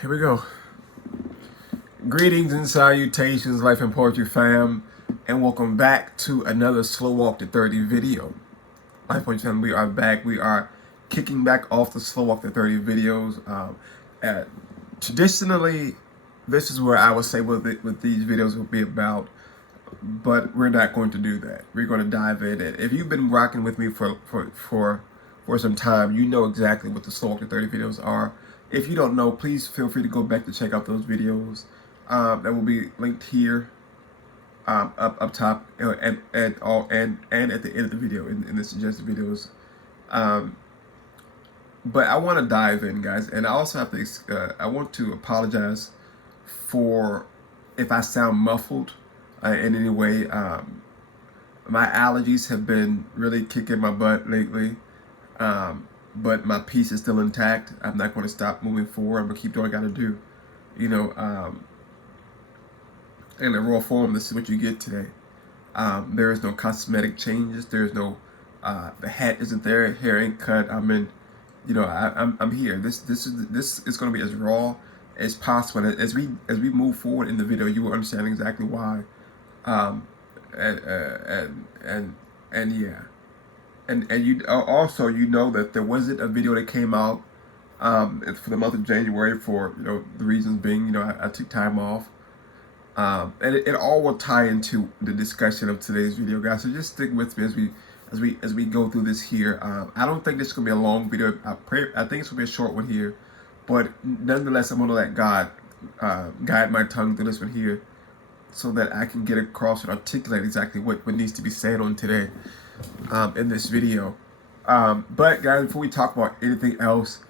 Here we go. Greetings and salutations, Life and Poetry fam, and welcome back to another Slow Walk to 30 video. Life and Poetry fam, we are back. We are kicking back off the Slow Walk to 30 videos. Traditionally, this is where I would say what these videos will be about, but we're not going to do that. We're going to dive in. And if you've been rocking with me for some time, you know exactly what the Slow Walk to 30 videos are. If you don't know, please feel free to go back to check out those videos. That will be linked here, up top, and at the end of the video in the suggested videos. But I want to dive in, guys, and I also have to. I want to apologize for if I sound muffled in any way. My allergies have been really kicking my butt lately. But my piece is still intact. I'm not going to stop moving forward. I'm going to keep doing what I got to do. You know, in the raw form, this is what you get today. There is no cosmetic changes. There's no, the hat isn't there. Hair ain't cut. I'm in, you know, I'm here. This is going to be as raw as possible. As we move forward in the video, you will understand exactly why. And yeah. And you also, you know, that there wasn't a video that came out for the month of January for, you know, the reasons being, you know, I took time off, and it all will tie into the discussion of today's video, guys. So just stick with me as we go through this here. I don't think this is gonna be a long video. I think it's gonna be a short one here, but nonetheless, I'm gonna let God guide my tongue through this one here, so that I can get across and articulate exactly what needs to be said on today. In this video. But guys, before we talk about anything else,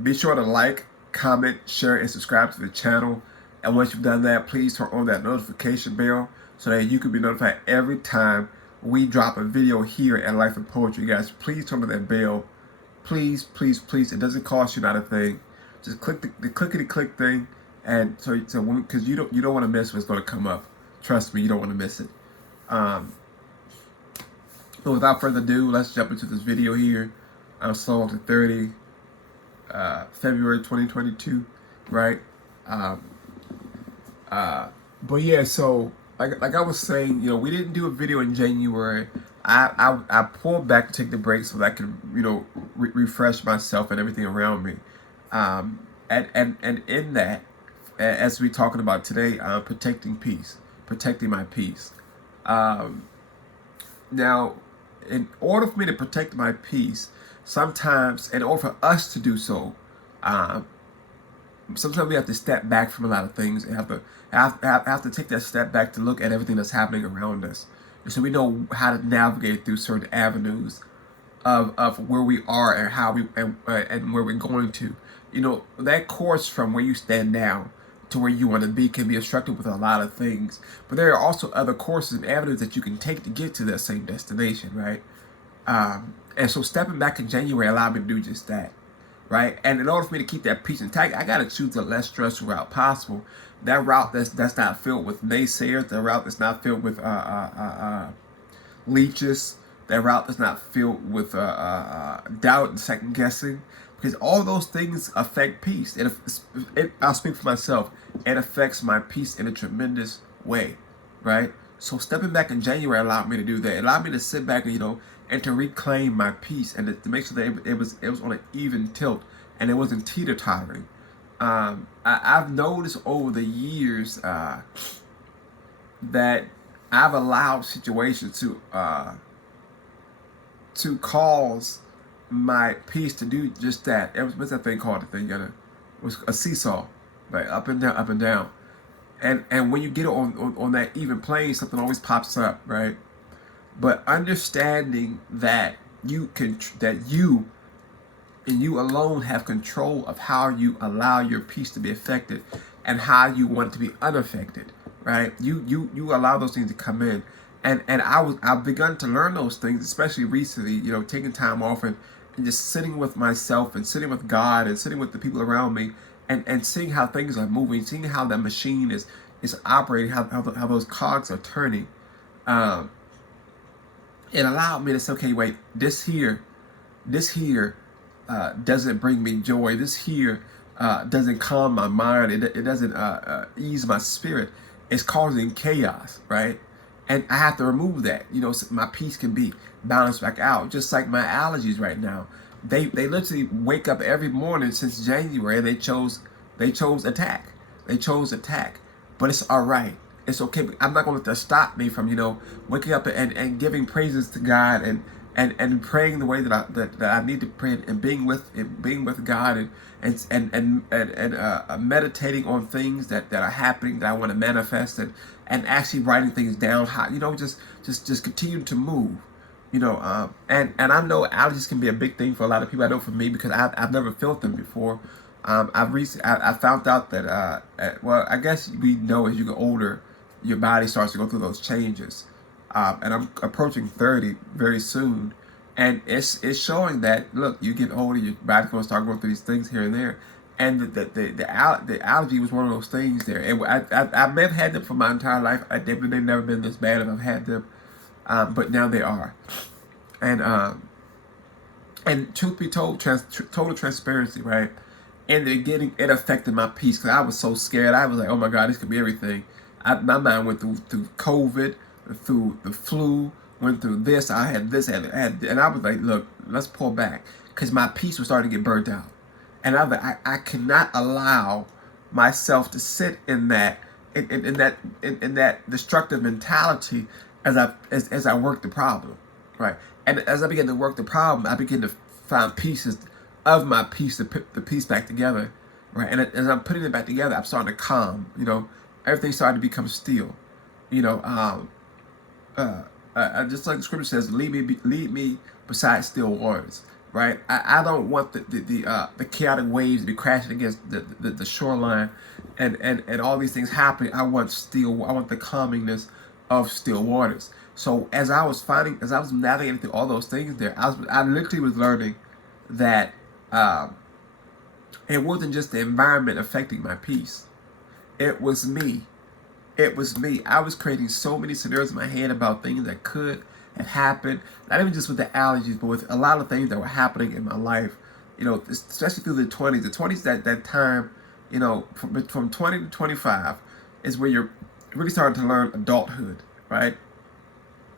be sure to like, comment, share, and subscribe to the channel. And once you've done that, please turn on that notification bell so that you can be notified every time we drop a video here at Life and Poetry. Guys, please turn on that bell. Please, please, please. It doesn't cost you not a thing. Just click the clickety-click thing, and so because you don't want to miss what's going to come up. Trust me, you don't want to miss it. So without further ado, let's jump into this video here. I'm Slow Walk to 30, February 2022, right? But yeah, so like I was saying, you know, we didn't do a video in January. I pulled back to take the break so that I could, you know, refresh myself and everything around me. And in that, as we're talking about today, protecting my peace. Now, in order for me to protect my peace, sometimes, in order for us to do so, sometimes we have to step back from a lot of things and have to take that step back to look at everything that's happening around us, and so we know how to navigate through certain avenues of where we are and how we and where we're going to. You know, that course from where you stand now to where you want to be can be obstructed with a lot of things, but there are also other courses and avenues that you can take to get to that same destination, right? And so stepping back in January allowed me to do just that, right? And in order for me to keep that peace intact, I got to choose the less stressful route possible. That route that's not filled with naysayers, the route that's not filled with leeches, that route that's not filled with doubt and second guessing. Because all those things affect peace. I'll speak for myself. It affects my peace in a tremendous way, right? So stepping back in January allowed me to do that. It allowed me to sit back and, you know, and to reclaim my peace and to make sure that it was on an even tilt and it wasn't teeter-tottering. I've noticed over the years that I've allowed situations to cause my peace to do just that. What's that thing called? It was a seesaw, right? Up and down, up and down. And when you get on that even plane, something always pops up, right? But understanding that you and you alone have control of how you allow your peace to be affected and how you want it to be unaffected, right? You allow those things to come in. And I've begun to learn those things, especially recently, you know, taking time off and just sitting with myself and sitting with God and sitting with the people around me and seeing how things are moving, seeing how that machine is operating, how those cogs are turning. It allowed me to say, okay, wait, this here doesn't bring me joy. This here doesn't calm my mind. It doesn't ease my spirit. It's causing chaos, right? And I have to remove that. You know, so my peace can be balanced back out. Just like my allergies right now. They literally wake up every morning since January. They chose attack. They chose attack. But it's all right. It's okay. I'm not going to let that stop me from, you know, waking up and giving praises to God and praying the way that I need to pray, and being with God, and meditating on things that are happening that I want to manifest, and actually writing things down. How, you know, just continue to move. You know, and I know allergies can be a big thing for a lot of people. I know for me, because I've never felt them before. I found out that well, I guess we know as you get older, your body starts to go through those changes. And I'm approaching 30 very soon, and it's showing that, look, you get older, your body's going to start going through these things here and there, and the allergy was one of those things there. And I may have had them for my entire life. They've never been this bad if I've had them, but now they are. And truth be told, total transparency, right? In the beginning, it affected my peace, because I was so scared. I was like, oh my God, this could be everything. My mind went through COVID, through the flu, went through this. I had this, and I was like, look, let's pull back, because my peace was starting to get burnt out. And I was like, I cannot allow myself to sit in that destructive mentality as I work the problem, right? And as I begin to work the problem, I begin to find pieces of my piece to put the piece back together, right? And as I'm putting it back together, I'm starting to calm. You know, everything started to become still. You know, just like the scripture says, lead me beside still waters, right? I don't want the chaotic waves to be crashing against the shoreline, and all these things happening. I want the calmingness of still waters. So as I was navigating through all those things there, I literally was learning that it wasn't just the environment affecting my peace. It was me. It was me. I was creating so many scenarios in my head about things that could have happened. Not even just with the allergies, but with a lot of things that were happening in my life. You know, especially through the 20s. The 20s, that time, you know, from 20 to 25 is where you're really starting to learn adulthood, right?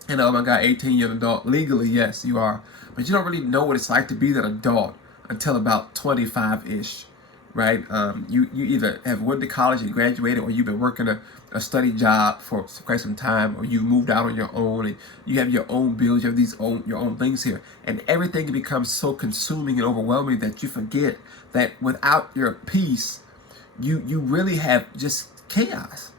And oh my God, 18-year adult. Legally, yes, you are. But you don't really know what it's like to be that adult until about 25-ish, right? You either have went to college and graduated, or you've been working a study job for quite some time, or you moved out on your own, and you have your own bills, you have your own things here. And everything becomes so consuming and overwhelming that you forget that without your peace, you really have just chaos.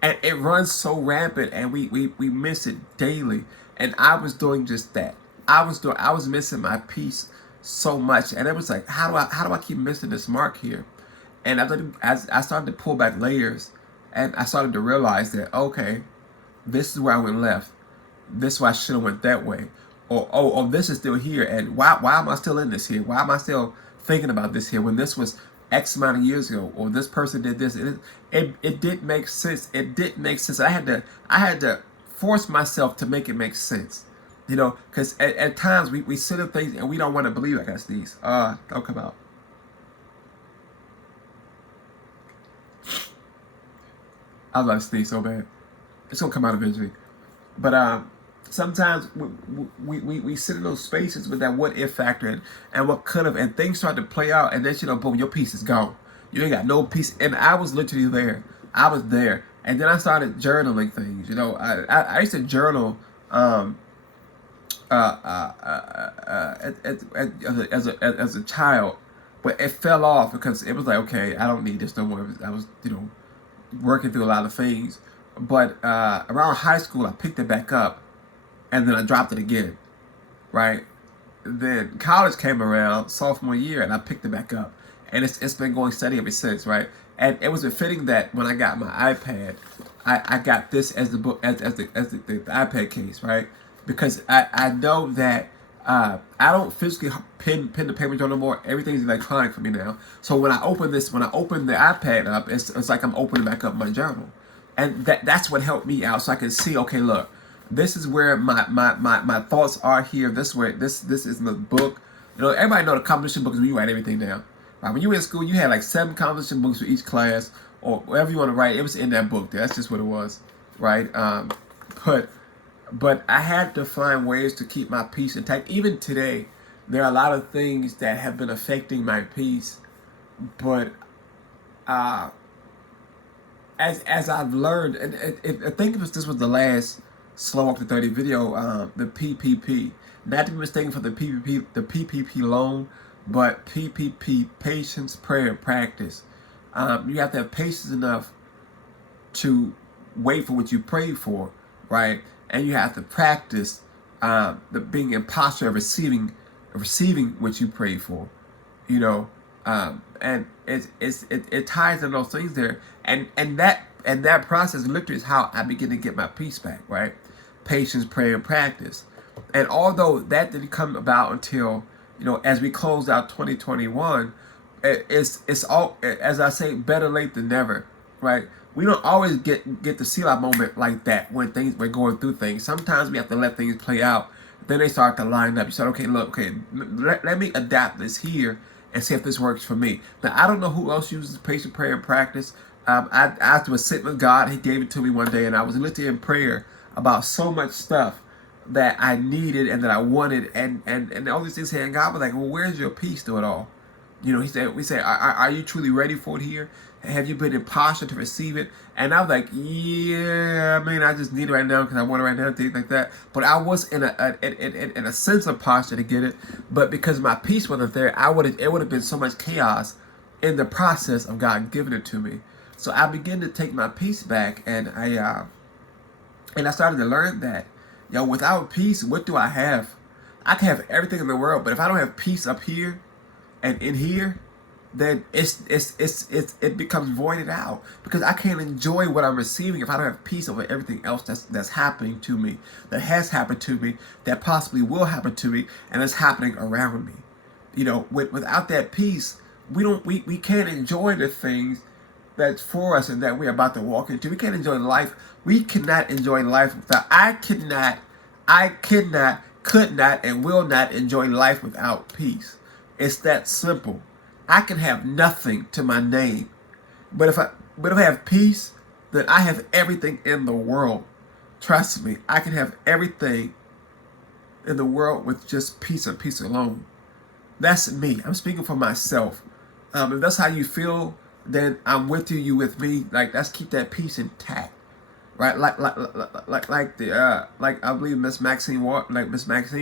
And it runs so rampant, and we miss it daily. And I was doing just that. I was missing my peace so much, and it was like, how do I keep missing this mark here? And I started to pull back layers, and I started to realize that, okay, this is where I went left. This is why I should have went that way. Or this is still here, and why am I still in this here? Why am I still thinking about this here when this was X amount of years ago, or this person did this? It didn't make sense. It didn't make sense. I had to force myself to make it make sense. You know, because at times we sit in things and we don't want to believe. I got sneeze. Don't come out. I was about to sneeze so bad. It's gonna come out eventually. But sometimes we sit in those spaces with that what if factor, and what could have, and things start to play out, and then, you know, boom, your peace is gone. You ain't got no peace. And I was literally there. I was there, and then I started journaling things. You know, I used to journal as a child, but it fell off because it was like, okay, I don't need this no more. I was, you know, working through a lot of things. But around high school, I picked it back up, and then I dropped it again, right? Then college came around, sophomore year, and I picked it back up, and it's been going steady ever since, right? And it was befitting that when I got my iPad, I got this as the book, as the iPad case, right? Because I know that I don't physically pen to paper journal anymore. Everything's electronic for me now. So when I open the iPad up, it's like I'm opening back up my journal. And that's what helped me out, so I can see, okay, look, this is where my thoughts are here. This is the book. You know, everybody know the composition book is where you write everything down. Right? When you were in school, you had like 7 composition books for each class, or whatever you want to write. It was in that book. That's just what it was, right? But I had to find ways to keep my peace intact. Even today, there are a lot of things that have been affecting my peace. But as I've learned, and I think this was the last Slow Walk to 30 video, the PPP. Not to be mistaken for the PPP loan, but PPP, patience, prayer, and practice. You have to have patience enough to wait for what you pray for, right? And you have to practice the being in posture of receiving what you pray for, you know. And it ties in those things there, and that process literally is how I begin to get my peace back, right? Patience, prayer, and practice. And although that didn't come about until, you know, as we closed out 2021, it's all, as I say, better late than never, right? We don't always get to see our moment like that when we're going through things. Sometimes we have to let things play out. Then they start to line up. You said, okay, look, okay, let me adapt this here and see if this works for me. Now, I don't know who else uses patient prayer and practice. I was sitting with God. He gave it to me one day, and I was literally in prayer about so much stuff that I needed and that I wanted, and all these things here. And God was like, well, where's your peace through it all? You know, we said, are you truly ready for it here? Have you been in posture to receive it? And I was like, yeah, I mean, I just need it right now because I want it right now, things like that. But I was in a sense of posture to get it. But because my peace wasn't there, it would have been so much chaos in the process of God giving it to me. So I began to take my peace back, and I started to learn that, without peace, what do I have? I can have everything in the world, but if I don't have peace up here and in here, then it becomes voided out, because I can't enjoy what I'm receiving if I don't have peace over everything else that's happening to me, that has happened to me, that possibly will happen to me, and that's happening around me. You know, without that peace, we can't enjoy the things that's for us and that we're about to walk into. We can't enjoy life. We cannot enjoy life without. I could not, could not, and will not enjoy life without peace. It's that simple. I can have nothing to my name, but if I have peace, then I have everything in the world. Trust me, I can have everything in the world with just peace and peace alone. That's me. I'm speaking for myself. If that's how you feel, then I'm with you. You with me. Like, let's keep that peace intact, right? Like I believe Miss Maxine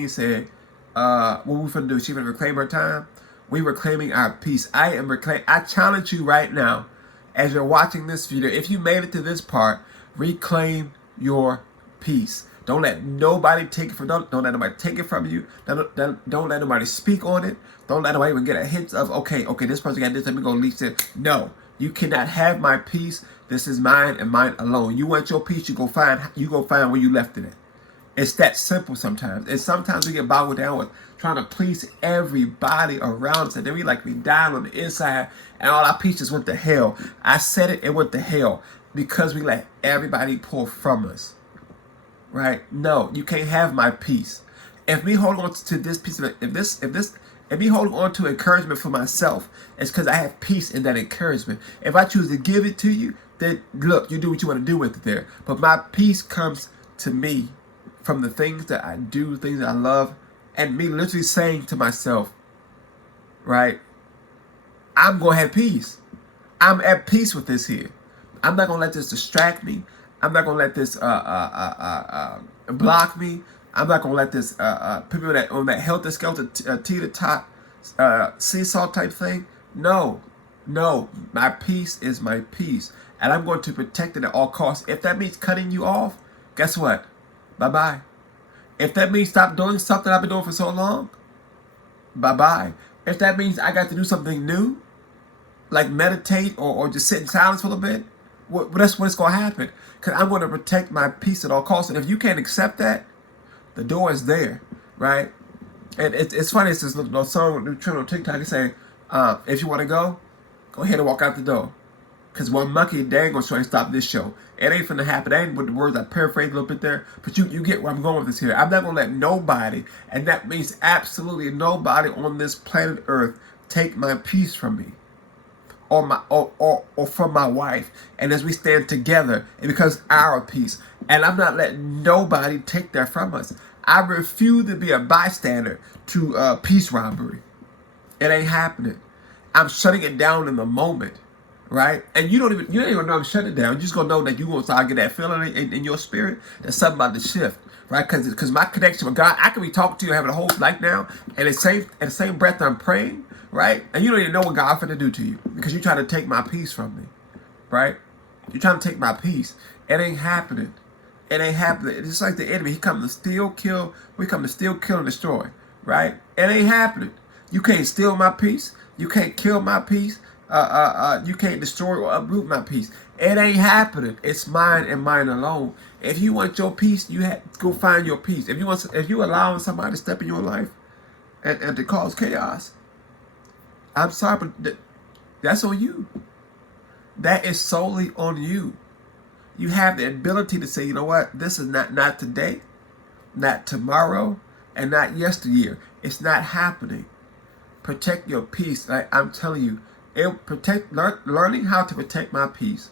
said, what we finna do? She finna reclaim her time. We reclaiming our peace. I challenge you right now, as you're watching this video, if you made it to this part, reclaim your peace. Don't let nobody take it from. Don't let nobody take it from you. Don't let nobody speak on it. Don't let nobody even get a hint of, okay, this person got this, let me go lease it. No, you cannot have my peace. This is mine and mine alone. You want your peace, you go find where you left it at. It's that simple sometimes. And sometimes we get bogged down with trying to please everybody around us, and then we down on the inside, and all our peace just went to hell. I said it went to hell because we let everybody pull from us. Right? No, you can't have my peace. If me holding on to this piece of if me holding on to encouragement for myself, it's because I have peace in that encouragement. If I choose to give it to you, then look, you do what you want to do with it there. But my peace comes to me from the things that I do, things that I love, and me literally saying to myself, right, I'm going to have peace. I'm at peace with this here. I'm not going to let this distract me. I'm not going to let this block me. I'm not going to let this put me on that helter-skelter, teeter-tot seesaw type thing. No. My peace is my peace. And I'm going to protect it at all costs. If that means cutting you off, guess what? Bye-bye. If that means stop doing something I've been doing for so long, bye-bye. If that means I got to do something new, like meditate or just sit in silence for a little bit, well, that's what's going to happen. Because I'm going to protect my peace at all costs. And if you can't accept that, the door is there, right? And it's funny, it's this little song with the on TikTok. It's saying, if you want to go ahead and walk out the door. Because one monkey, they ain't going to try to stop this show. It ain't finna happen. That ain't with the words I paraphrased a little bit there. But you get where I'm going with this here. I'm not going to let nobody, and that means absolutely nobody on this planet Earth, take my peace from me, or from my wife. And as we stand together, it becomes our peace. And I'm not letting nobody take that from us. I refuse to be a bystander to peace robbery. It ain't happening. I'm shutting it down in the moment, right? And you ain't even know I'm shutting it down. You're just gonna know that you gonna start get that feeling in your spirit that something about to shift, right? Because my connection with God, I can be talking to you, having a whole life now, and at the same breath I'm praying, right? And you don't even know what God's gonna do to you because you're trying to take my peace from me, right? You're trying to take my peace. It ain't happening. It ain't happening. It's just like the enemy. He come to steal, kill. We come to steal, kill, and destroy, right? It ain't happening. You can't steal my peace. You can't kill my peace. You can't destroy or uproot my peace. It ain't happening. It's mine and mine alone. If you want your peace, you have to go find your peace. If you allowing somebody to step in your life and to cause chaos, I'm sorry, but that's on you. That is solely on you. You have the ability to say, you know what, this is not today, not tomorrow, and not yesteryear. It's not happening. Protect your peace. I'm telling you, learning how to protect my peace.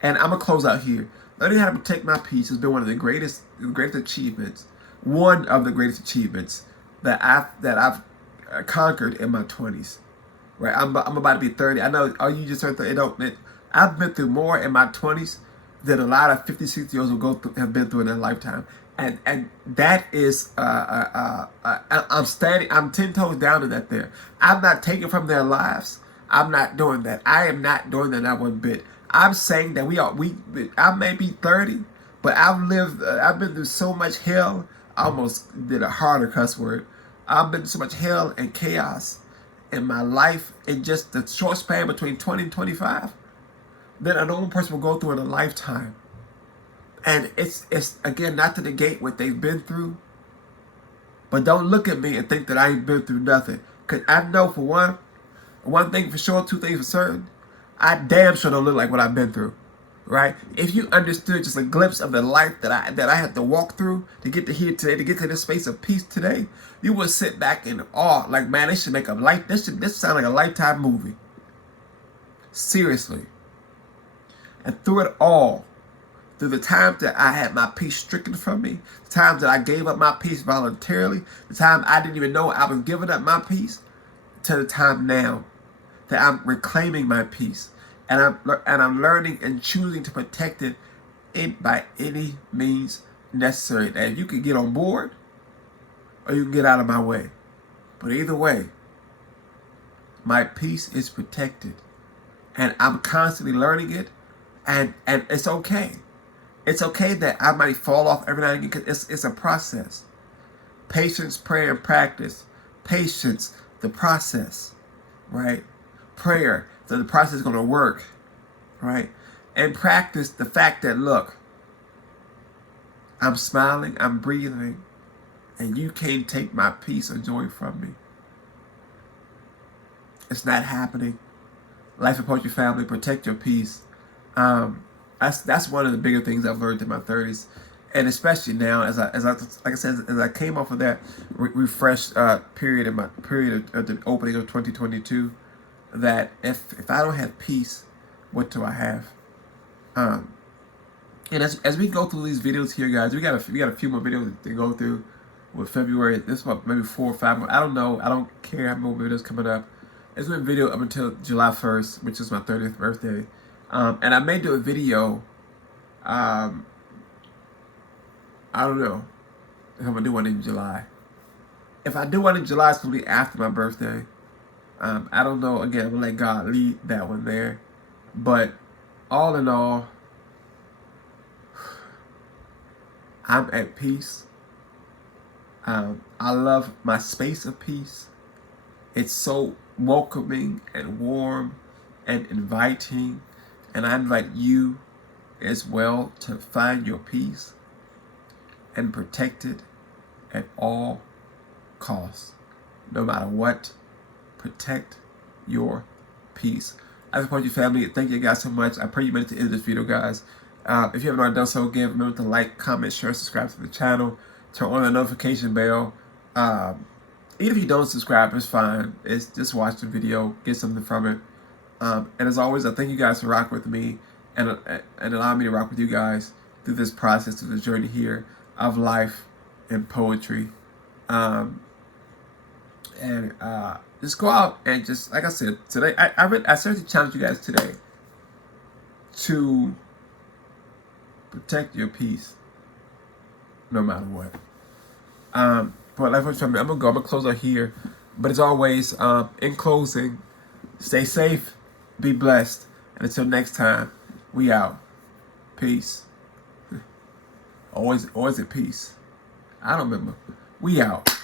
And I'm gonna close out here. Learning how to protect my peace has been one of the greatest achievements. One of the greatest achievements that I've conquered in my 20s. Right, I'm about to be 30. I know. Oh, you just turned 30. I've been through more in my 20s than a lot of 50, 60-year-olds have been through in their lifetime. And that is, I'm standing, I'm 10 toes down to that there. I'm not taking from their lives. I'm not doing that. I am not doing that, not one bit. I'm saying that I may be 30, but I've been through so much hell. I almost did a harder cuss word. I've been through so much hell and chaos in my life in just the short span between 20 and 25 that a normal person will go through in a lifetime. And it's again, not to negate what they've been through, but don't look at me and think that I ain't been through nothing. Because I know for one thing for sure, two things for certain, I damn sure don't look like what I've been through, right? If you understood just a glimpse of the life that I had to walk through to get to here today, to get to this space of peace today, you would sit back in awe. Like, man, they should make a life. This sound like a Lifetime movie. Seriously. And through it all, through the times that I had my peace stricken from me, the times that I gave up my peace voluntarily, the time I didn't even know I was giving up my peace, to the time now that I'm reclaiming my peace, and I'm learning and choosing to protect it by any means necessary. And you can get on board, or you can get out of my way. But either way, my peace is protected, and I'm constantly learning it, and it's okay. It's okay that I might fall off every now and again because it's a process. Patience, prayer, and practice. Patience, the process, right? Prayer, so the process is going to work, right? And practice the fact that, look, I'm smiling, I'm breathing, and you can't take my peace or joy from me. It's not happening. Life and Poetry family, protect your peace. That's one of the bigger things I've learned in my 30s, and especially now as I came off of that refreshed period of the opening of 2022, that if I don't have peace, what do I have? And as we go through these videos here, guys, we got a few more videos to go through with February. This one maybe 4 or 5 more. I don't know. I don't care how many more videos coming up. There's been a video up until July 1st, which is my 30th birthday. And I may do a video, I don't know if I'm going to do one in July. If I do one in July, it's going to be after my birthday. I don't know. Again, I'm going to let God lead that one there. But all in all, I'm at peace. I love my space of peace. It's so welcoming and warm and inviting. And I invite you as well to find your peace and protect it at all costs. No matter what, protect your peace. As a Poetry family, thank you guys so much. I pray you made it to the end of this video, guys. If you haven't already done so, again, remember to like, comment, share, subscribe to the channel, turn on the notification bell. Even if you don't subscribe, it's fine. It's just watch the video, get something from it. And as always, I thank you guys for rocking with me and allow me to rock with you guys through this process, through the journey here of life and poetry. Just go out and just, like I said, today, I seriously challenge you guys today to protect your peace no matter what. But like I'm gonna close out here. But as always, in closing, stay safe, be blessed, and until next time, we out. Peace. Always at peace. I don't remember. We out.